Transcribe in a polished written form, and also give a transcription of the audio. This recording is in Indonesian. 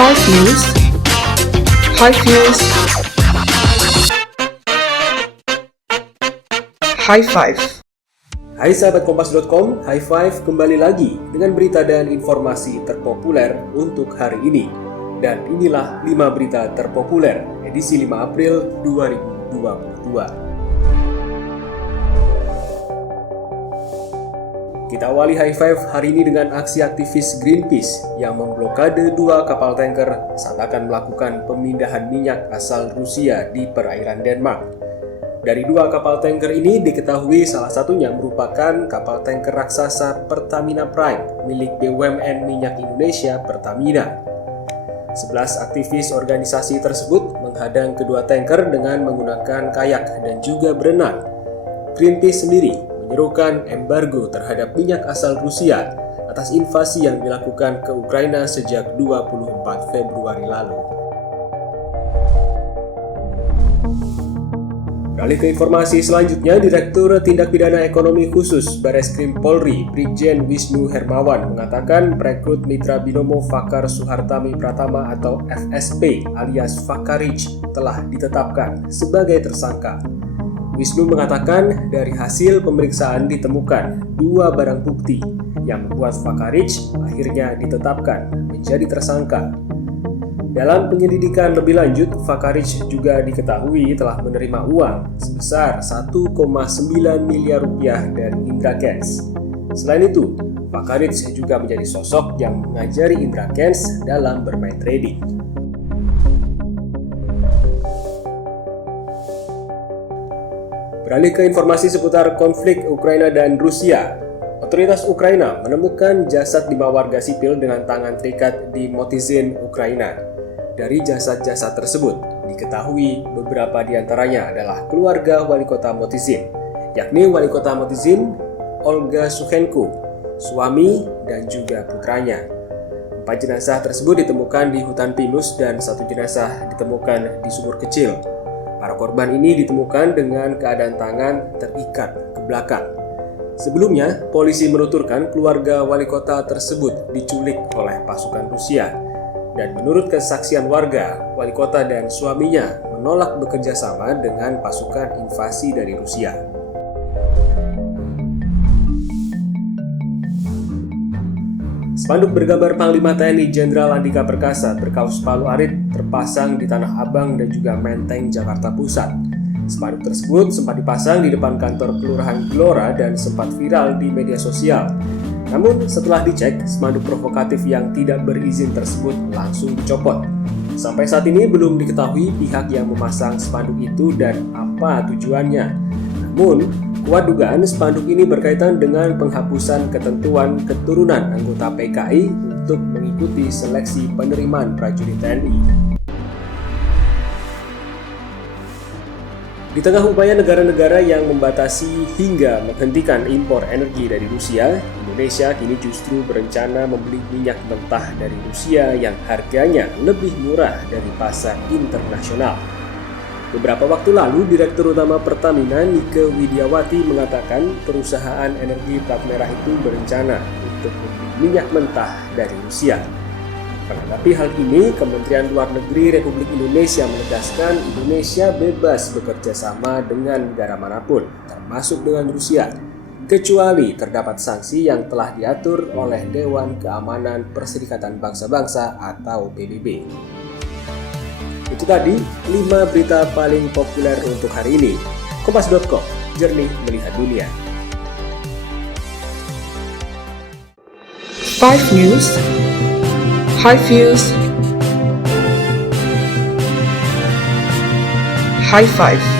Five News, High Views, High Five. Hai sahabat Kompas.com, High Five kembali lagi dengan berita dan informasi terpopuler untuk hari ini. Dan inilah 5 berita terpopuler edisi 5 April 2022. Kita awali High Five hari ini dengan aksi aktivis Greenpeace yang memblokade 2 kapal tanker saat akan melakukan pemindahan minyak asal Rusia di perairan Denmark. Dari 2 kapal tanker ini diketahui salah satunya merupakan kapal tanker raksasa Pertamina Prime milik BUMN Minyak Indonesia Pertamina. 11 aktivis organisasi tersebut menghadang kedua tanker dengan menggunakan kayak dan juga berenang. Greenpeace sendiri menyerukan embargo terhadap minyak asal Rusia atas invasi yang dilakukan ke Ukraina sejak 24 Februari lalu. Beralih ke informasi selanjutnya, Direktur Tindak Pidana Ekonomi Khusus Bareskrim Polri, Brigjen Wisnu Hermawan mengatakan perekrut Mitra Binomo Fakar Suhartami Pratama atau FSP alias Fakarich telah ditetapkan sebagai tersangka. Wisnu mengatakan dari hasil pemeriksaan ditemukan 2 barang bukti yang membuat Fakarich akhirnya ditetapkan menjadi tersangka. Dalam penyelidikan lebih lanjut, Fakarich juga diketahui telah menerima uang sebesar 1,9 miliar rupiah dari Indra Kents. Selain itu, Fakarich juga menjadi sosok yang mengajari Indra Kents dalam bermain trading. Beralih ke informasi seputar konflik Ukraina dan Rusia. Otoritas Ukraina menemukan jasad 5 warga sipil dengan tangan terikat di Motizin, Ukraina. Dari jasad-jasad tersebut, diketahui beberapa diantaranya adalah keluarga wali kota Motizin, yakni wali kota Motizin, Olga Sukhenko, suami, dan juga putranya. 4 jenazah tersebut ditemukan di hutan pinus dan 1 jenazah ditemukan di sumur kecil. Para korban ini ditemukan dengan keadaan tangan terikat ke belakang. Sebelumnya, polisi menuturkan keluarga wali kota tersebut diculik oleh pasukan Rusia. Dan menurut kesaksian warga, wali kota dan suaminya menolak bekerja sama dengan pasukan invasi dari Rusia. Spanduk bergambar Panglima TNI Jenderal Andika Perkasa berkaos palu arit terpasang di Tanah Abang dan juga Menteng, Jakarta Pusat. Spanduk tersebut sempat dipasang di depan kantor Kelurahan Gelora dan sempat viral di media sosial. Namun setelah dicek, spanduk provokatif yang tidak berizin tersebut langsung dicopot. Sampai saat ini belum diketahui pihak yang memasang spanduk itu dan apa tujuannya. Namun, kuat dugaan spanduk ini berkaitan dengan penghapusan ketentuan keturunan anggota PKI untuk mengikuti seleksi penerimaan prajurit TNI. Di tengah upaya negara-negara yang membatasi hingga menghentikan impor energi dari Rusia, Indonesia kini justru berencana membeli minyak mentah dari Rusia yang harganya lebih murah dari pasar internasional. Beberapa waktu lalu, Direktur Utama Pertamina Nike Widiawati mengatakan perusahaan energi plat merah itu berencana untuk membeli minyak mentah dari Rusia. Menanggapi hal ini, Kementerian Luar Negeri Republik Indonesia menegaskan Indonesia bebas bekerja sama dengan negara manapun, termasuk dengan Rusia, kecuali terdapat sanksi yang telah diatur oleh Dewan Keamanan Perserikatan Bangsa-Bangsa atau PBB. Itu tadi 5 berita paling populer untuk hari ini. Kompas.com, jernih melihat dunia. Five News, High Views, High Five.